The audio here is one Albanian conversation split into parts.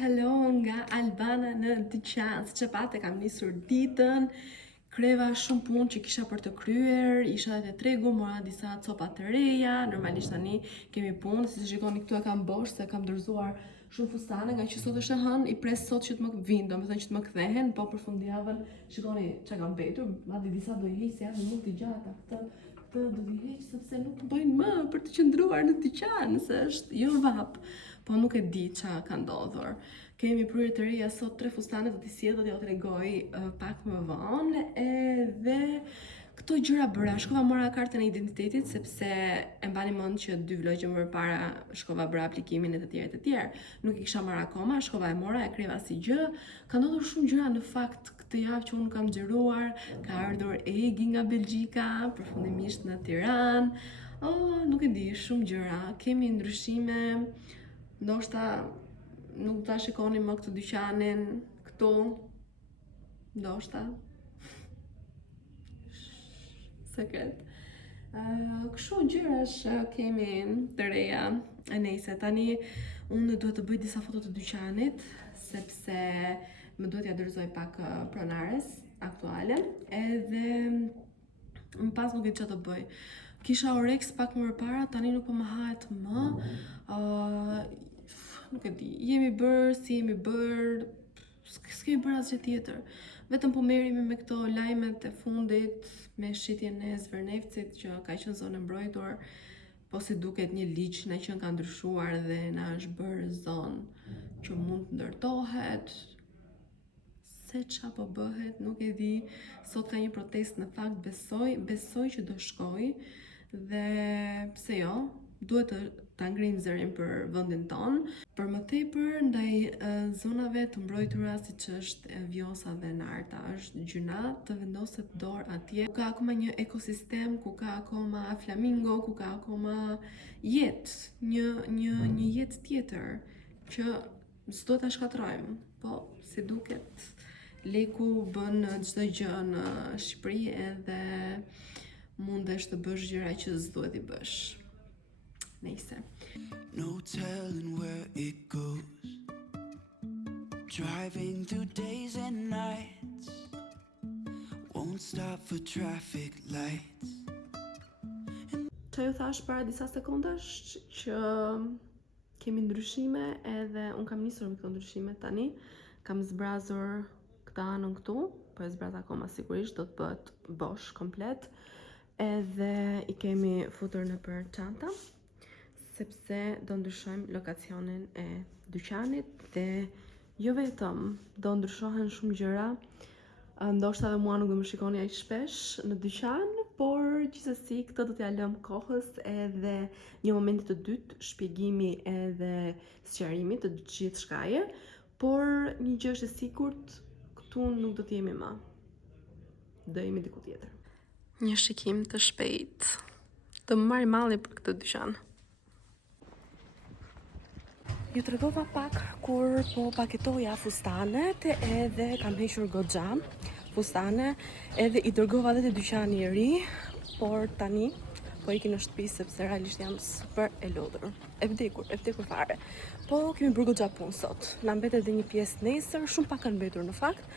Hello nga Albana në dyqan. Siç e patë kam nisur ditën. Kreva shumë punë që kisha për të kryer, isha edhe te tregu, mora disa copa të reja. Normalisht tani kemi punë, si shikoni këtu e kam bosh se kam dorëzuar shumë fustane nga që sot është e hënë, i pres sot që të më vinë, domethënë që të më kthehen, po për fundjavën shikoni çka kam mbetur, madje disa do i hiq se janë shumë të gjata këtë do t'i heq sepse nuk bëjnë më për të qëndruar në dyqan, se është jo vap. Po nuk e di ç'a ka ndodhur. Kemi prurje të reja sot 3 fustane, do t'i sjell, do t'ju tregoj pak më vonë. Edhe këto gjëra bëra, shkova mora kartën e identitetit sepse e mbani mend që 2 vlogje më parë shkova bëra aplikimin e të tjerë. Nuk i kisha marrë akoma, shkova e mora, e kreva si gjë. Ka ndodhur shumë gjëra në fakt këtë javë që unë kam xhiruar, ka ardhur Egi nga Belgjika, përfundimisht në Tiranë. Nuk e di, shumë gjëra. Kemi ndryshime, ndoshta nuk ta shikoni më këtë dyqanin këtu, ndoshta. Sekret. Kështu gjërash kemi të reja. Nëse tani unë duhet të bëj disa foto të dyqanit sepse më duhet ja dorëzoj pak pronares aktuale, edhe më pas nuk e di çfarë të bëj. Kisha Orex pak më parë, tani nuk po më hahet më. Nuk e di, jemi bërë si jemi bërë, s'kemi bërë asgjë tjetër. Vetëm po merremi me këto lajmet e fundit, me shitjen e Zvernevcit që ka qenë zonë mbrojtur, po si duket një ligj na që ka ndryshuar dhe na është bërë zonë që mund të ndërtohet. Se qa po bëhet, nuk e di. Sot ka një protest në fakt, besoj që do shkoj dhe pse jo, duhet ta ngrim zërin për vendin ton. Për më tepër ndaj zonave të mbrojtura siç është Vjosa dhe Narta, është gjyna të vendoset dorë atje. Ku ka akoma një ekosistem, ku ka akoma flamingo, ku ka akoma jetë, një jetë tjetër që s'do ta shkatrojmë, po si duket leku bën çdo gjë në Shqipëri edhe mundesh të bësh gjëra që s'duhet i bësh. Nëjse. No telling where it goes. Driving through days and nights. Won't stop for traffic lights. Që ju thash para disa sekondash që kemi ndryshime edhe unë kam nisur me këto ndryshime tani. Kam zbrazur këta anën këtu, po e zbraz akoma sigurisht, do të bëhet bosh komplet. Edhe i kemi futur nëpër çanta, sepse do ndryshojmë lokacionin e dyqanit dhe jo vetëm, do ndryshohen shumë gjëra. Ndoshta edhe mua nuk do më shikoni aq shpesh në dyqan, por gjithsesi këtë do t'ja lëm kohës edhe një momenti të dytë, shpjegimi edhe sqarimi të gjithë shkaje, por një gjë është e sigurt, këtu nuk do t'jemi më. Do jemi diku tjetër. Një shikim të shpejt. Të më marri malli për këtë dyqan. Ju tregova pak kur po paketoja fustanet edhe kam hequr goxha fustane edhe i dërgova edhe te dyqani i ri, por tani po iki në shtëpi sepse realisht jam super e lodhur. E vdekur fare. Po kemi bërë goxha punë sot. Na mbetet edhe një pjesë nesër, shumë pak kanë mbetur në fakt.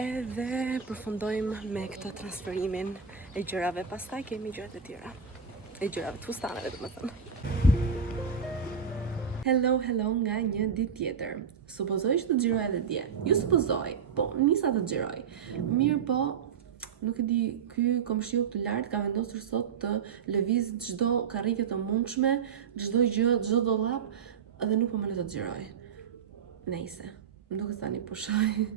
Edhe përfundojmë me këtë transferimin e gjërave, pastaj kemi gjërat e tjera. E gjërave të fustaneve, domethënë. Hello nga një ditë tjetër. Supozoj që të xhiroj edhe dje. Jo supozoj, po nisa të xhiroj. Mirë po, nuk e di, ky komshiu këtu lart ka vendosur sot të lëviz çdo karrike të mundshme, çdo gjë, çdo dollap, dhe nuk po më le të xhiroj. Nëjse, më duket tani po shoj.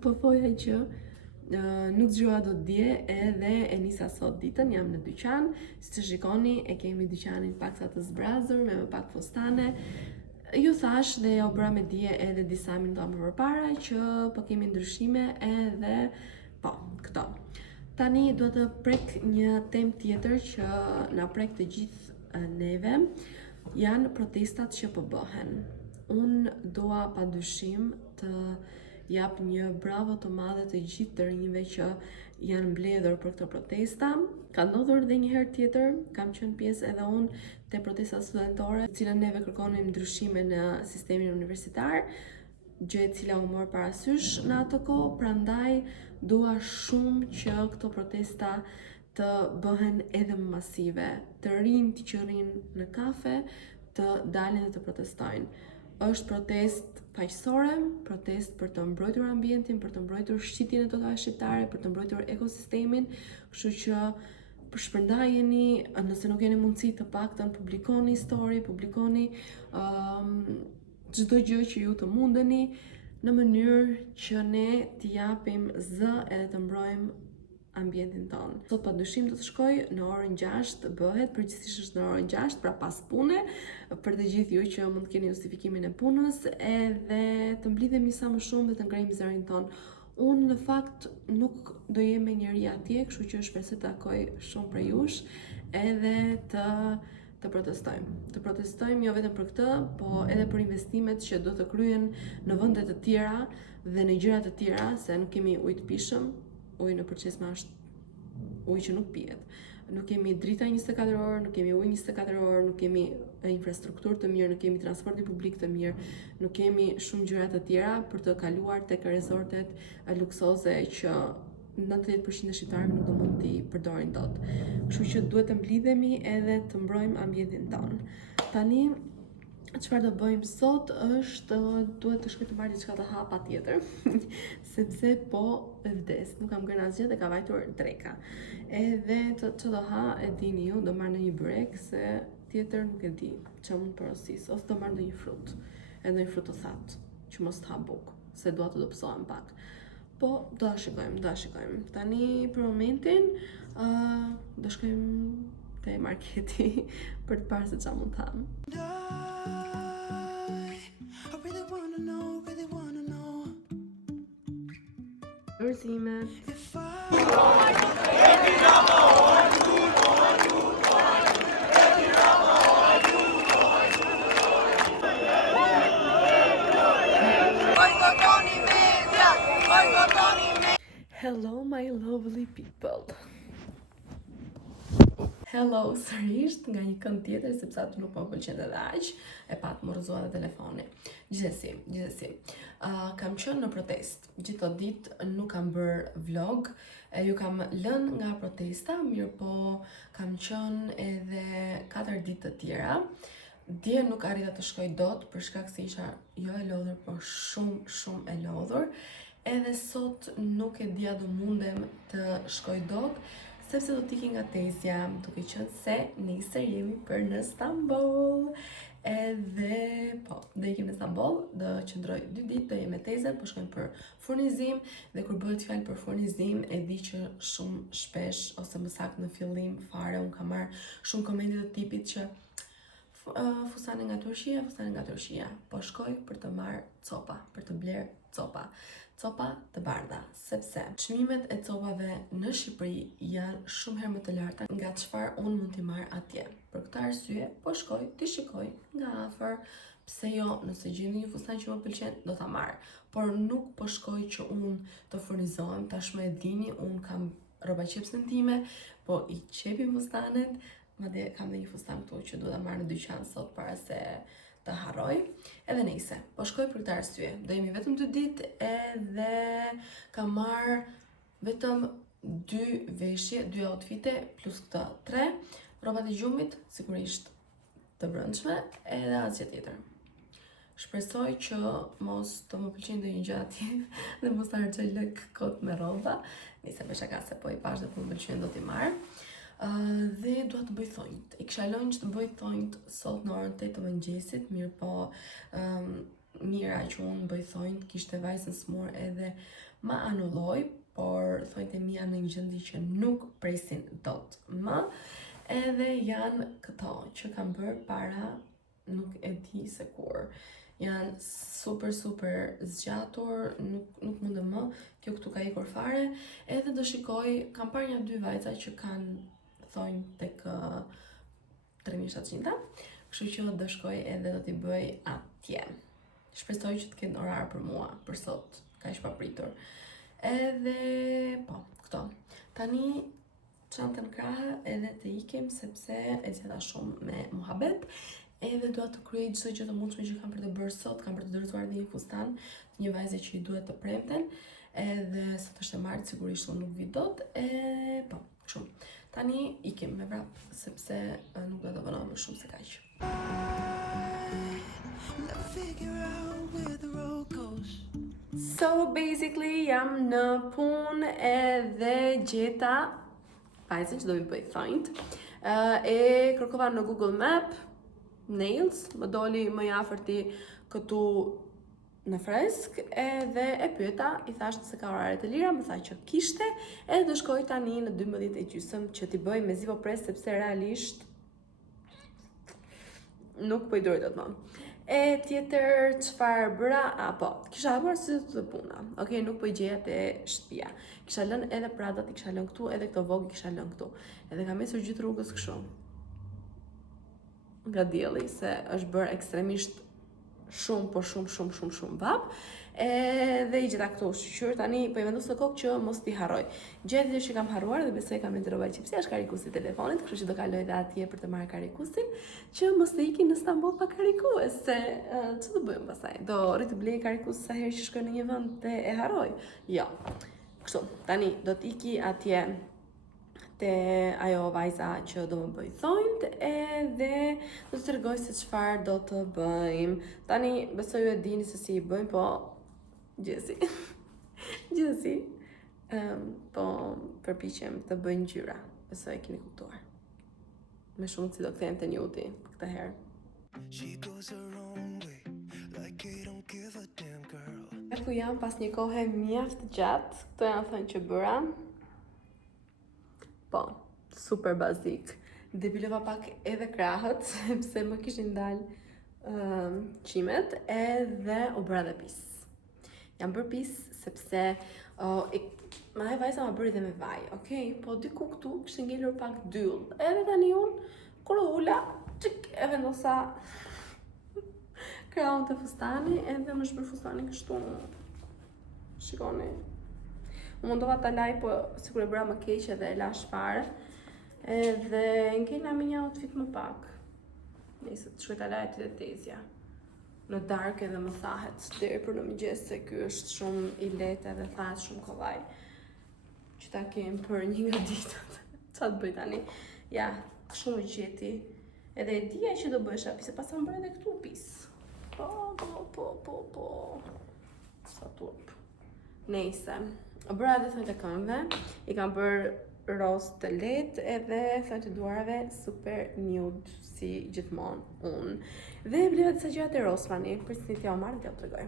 Po thoja që nuk xhiroja dot dje edhe e nisa sot ditën, jam në dyqan. Siç e shikoni, e kemi dyqanin paksa të zbrazur me më pak fustane. Ju thash dhe ja u bëra me dje edhe disa minuta më përpara që po kemi ndryshime edhe po, këto. Tani do të prek një temë tjetër që na prek të gjithë neve, janë protestat që po bëhen. Unë dua padyshim të jap një bravo të madhe të gjithë të rinjve që janë mbledhur për këtë protesta. Ka ndodhur edhe një herë tjetër, kam qenë pjesë edhe unë te protesta studentore, të cilën neve kërkonim ndryshime në sistemin universitar, gjë e cila u mor parasysh në atë kohë, prandaj dua shumë që këto protesta të bëhen edhe më masive, të rinjt që rrinë në kafe të dalin dhe të protestojnë. Është protest paqësore, protest për të mbrojtur ambientin, për të mbrojtur shqitjen e tokave shqiptare, për të mbrojtur ekosistemin, kështu që përshpërndajeni, nëse nuk keni mundësi të paktën publikoni histori, publikoni çdo gjë që ju të mundeni në mënyrë që ne t'i japim zë edhe të mbrojmë ambientin tonë. Sot padyshim do të shkoj në orën 6 bëhet, përgjithsisht është në orën 6, pra pas pune, për të gjithë ju që mund të keni justifikimin e punës, edhe të mblidhemi sa më shumë dhe të ngrejmë zërin tonë. Unë në fakt nuk do jem me njëri atje, kështu që shpresoj të takoj shumë prej jush, edhe të protestojmë. Të protestojmë jo vetëm për këtë, po edhe për investimet që do të kryen në vende të tjera dhe në gjëra të tjera, se nuk kemi ujë të pishëm. Ujë në përqesme është ujë që nuk pijet. Nuk kemi drita 24 orë, nuk kemi ujë 24 orë, nuk kemi infrastrukturë të mirë, nuk kemi transportin publik të mirë, nuk kemi shumë gjëra të tjera për të kaluar tek resortet luksoze që 90% e shqiptarëve nuk do mund t'i përdorin dot. Kështu që duhet të mblidhemi edhe të mbrojmë ambientin tonë. Tani çfarë do bëjmë sot është duhet të shkoj të marr diçka të ha patjetër, sepse po e vdes, nuk kam gërë asgjë dhe ka vajtur dreka. Edhe që do ha e dini ju, do marr në një byrek, se tjetër nuk e di që mund porosis, ose do marr ndonjë frut, edhe një frut të thatë, që mos të ha bukë, se dua të dobësohem pak. Po do ta shikojmë. Tani për momentin do shkojmë te marketi për të parë se çfarë mund të ham. I really wanna know Urzime. if Hello my lovely people. Hello sërish nga një kënd tjetër, sepse aty nuk më pëlqen edhe aq, e pat më rrëzua dhe telefoni. Gjithsesi. Kam qenë në protest. Gjithë ditë nuk kam bërë vlog, ju kam lënë nga protesta, mirë po kam qenë edhe 4 ditë të tjera. Dje nuk arrita të shkoj dot për shkak se isha jo e lodhur, por shumë e lodhur. Edhe sot nuk e dia do mundem të shkoj dot, sepse do t'ikim nga tezja, duke qenë se nesër jemi për në Stamboll. Edhe po, do ikim në Stamboll, do qëndroj 2 ditë, do jem me tezën, po shkojmë për furnizim, dhe kur bëhet fjalë për furnizim, e di që shumë shpesh, ose më saktë në fillim fare, unë kam marrë shumë komente të tipit që fustane nga Turqia, po shkoj për të marrë copa, për të bler copa të bardha, sepse çmimet e copave në Shqipëri janë shumë herë më të larta nga çfarë unë mund t'i marr atje. Për këtë arsye, po shkoj t'i shikoj nga afër, pse jo, nëse gjeni një fustan që më pëlqen, do ta marr. Por nuk po shkoj që unë të furnizohem, tashmë e dini, unë kam rroba qepsen time, po i qepim fustanet, madje kam dhe një fustan këtu që do ta marr në dyqan sot para se të harroj, edhe nejse, po shkoj për këtë arsye. Do jemi vetëm 2 ditë edhe kam marrë vetëm 2 veshje, 2 outfite, plus këto 3, rrobat e gjumit, sigurisht të brendshme, edhe asgjë tjetër. Shpresoj që mos të më pëlqejnë ndonjë gjë atje dhe mos të harxoj lek kot me rroba, nisem me shaka se po i pash dhe po më pëlqejnë do t'i marr. Dhe dua të bëj thonjt. I kisha lënë që të bëj thonjt sot në orën 8 të mëngjesit, mirë po mira që unë bëj thonjt, kishte vajzën smur edhe ma anulloj, por thonjt e mia në një gjendje që nuk presin dot më, edhe janë këto që kam bërë para nuk e di se kur. Janë super zgjatur, nuk mundem më, kjo këtu ka ikur fare, edhe do shikoj, kam parë 2 vajza që kanë thonjt tek 3700, kështu që do shkoj edhe do t'i bëj atje. Shpresoj që të kenë orar për mua, për sot ka ish papritur. Edhe, po, këto. Tani, çantën krahë edhe të ikim sepse e zgjata shumë me muhabet. Edhe dua të kryej çdo gjë të mundshme që kam për të bërë sot, kam për të dorëzuar dhe një fustan të një vajze që i duhet të premten. Edhe sot është e martë, sigurisht unë nuk vi dot. Po, kështu. Tani ikim me vrap sepse nuk do të vënohem më shumë se kaq. So basically jam në punë edhe gjeta vajzën që do vi bëj thonjt. E kërkova në Google Map nails, më doli më i afërti këtu në fresk, edhe e pyeta, i thash se ka orare të lira, më tha që kishte, edhe do shkoj tani në 12:30 që t'i bëj mezi po pres sepse realisht nuk po i dori dot më. E tjetër çfarë bëra? Po, kisha hapur sy të puna. Okej, nuk po i gjeja te shtëpia. Kisha lënë edhe pradat, i kisha lënë këtu, edhe këto vogë kisha lënë këtu. Edhe kam esur gjithë rrugës kështu. Nga dielli se është bërë ekstremisht shumë, po shumë vap. Dhe i gjeta këtu shqyr, tani po i vendos në kokë që mos t'i harroj. Gjetje që kam harruar dhe besoj kam lëndërova që pse është karikusi i telefonit, kështu që do kaloj dhe atje për të marrë karikusin, që mos të iki në Stamboll pa karikues, se ç'do të bëjmë pastaj? Do rri të blej karikus sa herë që shkoj në një vend dhe e harroj? Jo. Kështu, tani do t'iki atje te ajo vajza që do më bëj thonjt edhe do të tregoj se çfarë do të bëjmë. Tani besoj ju e dini se si i bëjmë, po Gjësi, po përpiqem të bëj ngjyra. Besoj e keni kuptuar. Me shumë si do kthehem te Newti këtë herë. E ku jam pas një kohe mjaft gjatë, këto janë thënë që bëra. Po, super bazik. Depilova pak edhe krahët, sepse më kishin dalë qimet, edhe u bëra dhe pis. Jam bërë pis sepse ma e vajza ma bëri dhe me vaj, okej? Po diku këtu kishte ngelur pak dyll. Edhe tani unë, kur u ula, e vendosa krahun të fustani, edhe më shbër fustani kështu. Shikoni. Më mundova ta laj, po sikur e bëra më keq edhe e lash fare. Edhe ngela me një outfit më pak. Nëse të shkoj ta laj aty te tezja. Në dark edhe më thahet deri për në mëngjes se ky është shumë i lehtë edhe thahet shumë kollaj. Që ta kem për një nga ditët. Ç'a të bëj tani? Ja, shumë gjeti. Edhe e dija që do bëhesha pis, se pas më bërë edhe këtu pis. Po. Sa turp. Nejse. Bëra edhe thonjt e këmbëve, i kam bërë roz të lehtë edhe thonjt e duarve super nude si gjithmonë unë. Dhe bleva disa gjëra të Rossmani, prisni t'ja u marrë dhe t'ja u tregoj.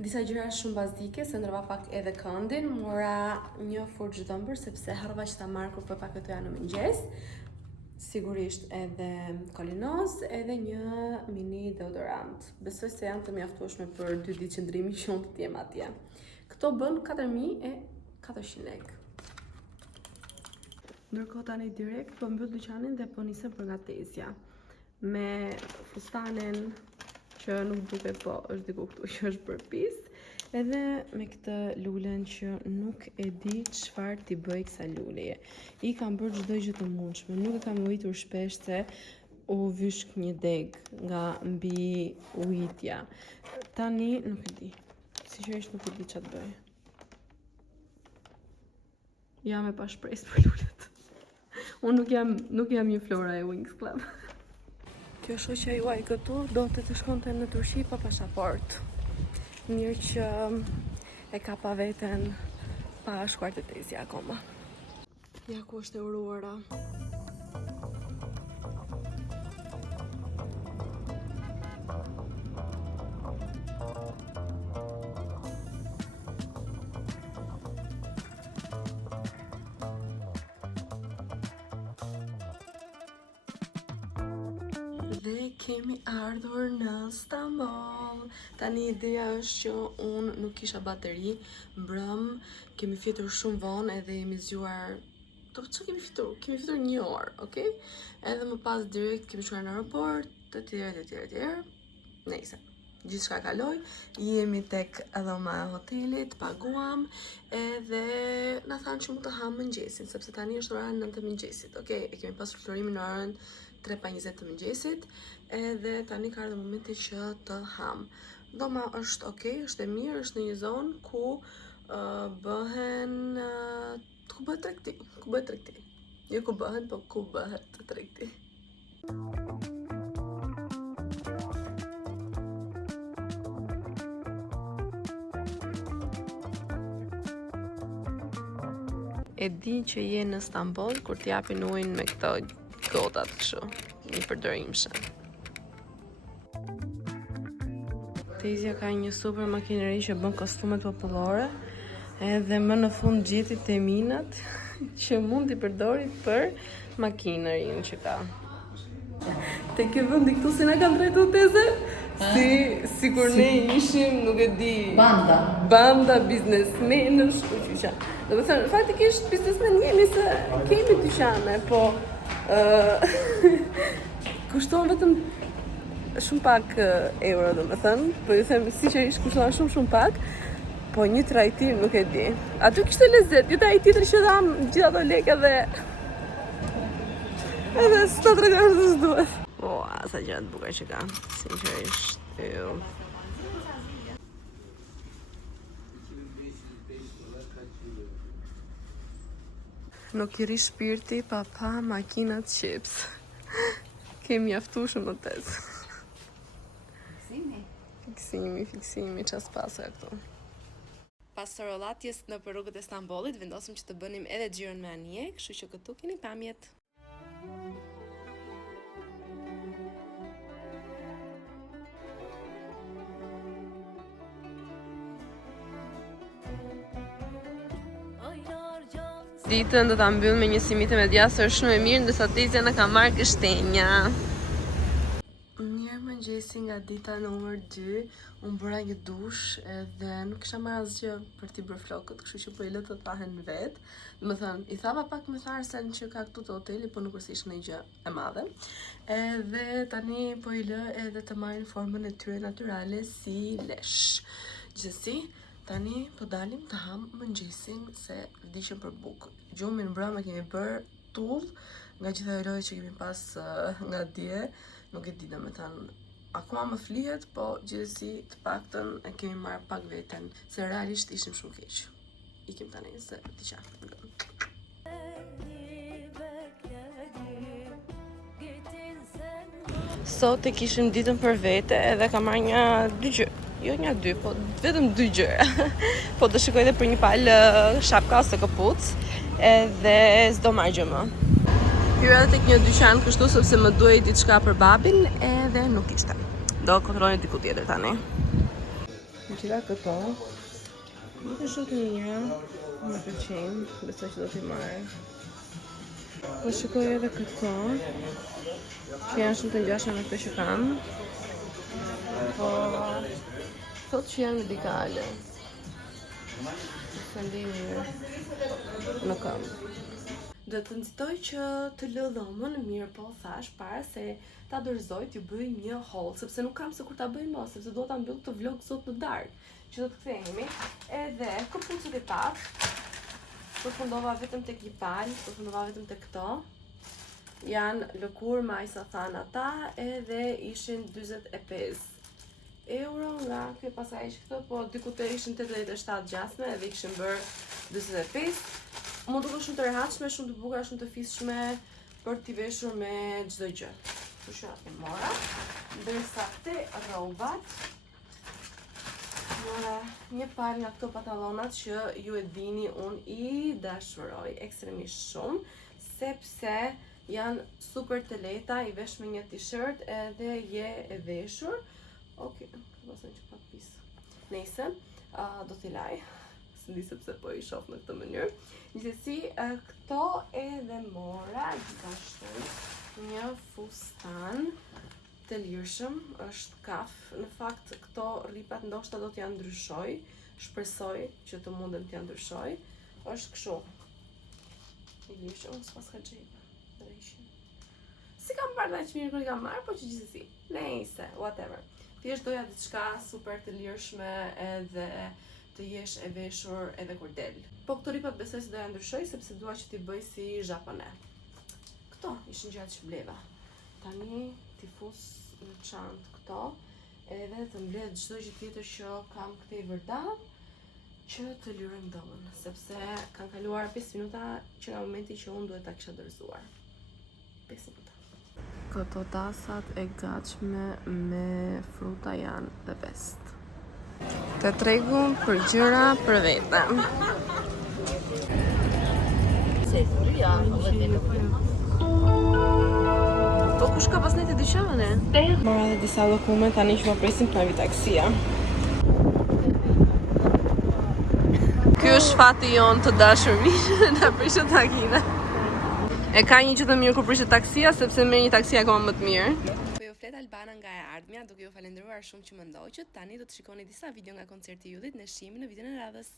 Disa gjëra shumë bazike, se ndërva pak edhe këndin, mora një furçë dhëmbër sepse harrova që ta marr kur po pak këto janë në mëngjes. Sigurisht edhe kolinoz, edhe një mini deodorant. Besoj se janë të mjaftueshme për 2 ditë qëndrimi që unë të jem atje. Këto bën 4.400 lekë. Ndërkohë tani direkt po mbyll dyqanin dhe po nisem për nga tezja. Me fustanin që nuk duket, po është diku këtu që është bërë pis, edhe me këtë lulen që nuk e di çfarë t'i bëj kësaj luleje. I kam bërë çdo gjë të mundshme, nuk e kam ujtur shpesh se u vyshk një deg nga mbi ujitja. Tani nuk e di. Sigurisht nuk e di ç'a të bëj. Jam e pa shpresë për lulet. Unë nuk jam një Flora e Wings Club. Kjo shoqja juaj këtu do të shkonte në Turqi pa pasaport. Mirë që e ka pa veten pa shkuar te tezja akoma. Ja ku është e uruara. Dhe kemi ardhur në Stamboll. Tani ideja është që unë nuk kisha bateri, mbrëm, kemi fjetur shumë vonë edhe jemi zgjuar. Ç'o kemi fjetur? Kemi fjetur 1 orë, okay? Edhe më pas direkt kemi shkuar në aeroport, etj. Nejse. gjithçka kaloi, jemi tek dhoma e hotelit, paguam, edhe na thanë që mund të ham mëngjesin, sepse tani është ora 9 të mëngjesit. Okej, e kemi pasur flutorimin në orën 3:20 të mëngjesit, edhe tani ka ardhur momenti që të ham. Dhoma është okej, është e mirë, është në një zonë ku ku bëhet tregti. Jo ku bëhen, po ku bëhet tregti. E di që je në Stamboll kur t'japin ujin me këto gotat kështu, një përdorimshë. Tezja ka një super makineri që bën kostumet popullore, edhe më në fund gjeti teminat që mund t'i përdori për makinerin që ka. Te ke vendi këtu si na kanë drejtu Teze? Si kur ne ishim, nuk e di, banda biznesmenësh, kuqyqa. Do të thënë, faktikisht biznesmen jemi se kemi dyqane, po kushton vetëm shumë pak euro, do të thënë, po ju them sinqerisht kushton shumë pak, po një trajtim nuk e di. Aty kishte lezet, ju ai tjetër që dham gjitha ato lekë edhe s'ta tregon se s'duhet. Po, sa gjëra të bukura që ka, sinqerisht. Nuk i ri shpirti pa makinat chips. Kemi mjaftueshëm më tes. Fiksimi, ças pasja këtu. Pas rollatjes në rrugët e Stambollit, vendosëm që të bënim edhe xhiron me anije, kështu që këtu keni pamjet. Ditën do ta mbyll me një simite me djasër shumë e mirë, ndërsa Tezja na ka marrë gështenja. Mirë mëngjesi nga dita numër 2, unë bëra një dush edhe nuk kisha marrë asgjë për t'i bërë flokët, kështu që po i lë të thahen vetë. Domethënë, i thava pak me tharsen që ka këtu të hoteli, po nuk është ishte një gjë e madhe. Edhe tani po i lë edhe të marrin formën e tyre natyrale si lesh. Gjithsesi, tani po dalim të ham mëngjesin se vdiqem për bukë. Gjumin mbrëmë kemi bërë tull nga gjitha lojë që kemi pas nga dje. Nuk e di domethënë, akoma më flihet, po gjithsesi të paktën e kemi marrë pak veten, se realisht ishim shumë keq. Ikim tani se diqa. Sot e kishim ditën për vete edhe ka marrë një 2 gjëra. Jo një 2, po vetëm 2 gjëra. Po do shikoj edhe për një palë shapka ose këpuc, edhe s'do marrë gjë më. Hyra tek një dyqan kështu sepse më duhej diçka për babin, edhe nuk ishte. Do kontrolloj diku tjetër tani. Më qila këto. Nuk është shumë të mira, më pëlqejnë, besoj që do t'i marrë. Po shikoj edhe këto, që janë shumë të ngjashme me këto që kam. Po thot që janë medikale. Së ndi mirë. Në kam. Do të nxitoj që të lë dhomën, mirë po thash para se ta dorëzoj t'ju bëj një haul, sepse nuk kam se kur ta bëj më, sepse do ta mbyll këtë vlog sot në darkë, që do të kthehemi. Edhe këpucët e pat, përfundova vetëm tek një palë, përfundova vetëm tek këto. Janë lëkur me sa than ata, edhe ishin 45 euro nga kjo pasaj që këto, po diku të ishin 87 gjasme edhe i kishin bërë 45. Më duke shumë të rehatshme, shumë të bukura, shumë të fishme për t'i veshur me çdo gjë. Kështu që e mora. Ndërsa te rrobat mora një palë nga këto pantallonat që ju e dini unë i dashuroj ekstremisht shumë, sepse janë super të lehta, i vesh me një t-shirt edhe je e veshur. Okej, pastaj që pak pis. Nëse do t'i laj, s'di sepse po i shoh në këtë mënyrë. Gjithsesi, këto edhe mora gjithashtu një fustan të lirshëm, është kaf. Në fakt këto rripat ndoshta do t'ja ndryshoj, shpresoj që të mundem t'ja ndryshoj. Është kështu. I lirshëm, s'pas ka xhep. Si kam parë aq mirë kur i kam marrë, po që gjithsesi. Nëse, whatever. Thjesht doja diçka super të lirshme edhe të jesh e veshur edhe kur del. Po këto ripat besoj se doja ndryshoj sepse dua që t'i bëj si japone. Këto ishin gjërat që bleva. Tani t'i fus në çantë këto, edhe të mbledh çdo gjë tjetër që kam këtej vërdall që të lirojmë domën, sepse kanë kaluar 5 minuta që nga momenti që unë duhet ta kisha dorëzuar. 5 minuta. Këto tasat e gatshme me fruta janë the best. Të tregu për gjëra për veten. Po kush ka pas nejtë dyqane? Mora dhe disa llokume tani që më presin të navi taksia. Ky është fati jonë të dashur miq, na prishet takina. E ka një gjë të mirë kur prishet taksia sepse merr një taksi akoma më të mirë. Flet Albana nga e ardhmja, duke ju falendëruar shumë që më ndoqët. Tani do të shikoni disa video nga koncerti i Yllit, ne shihemi në videon e radhës.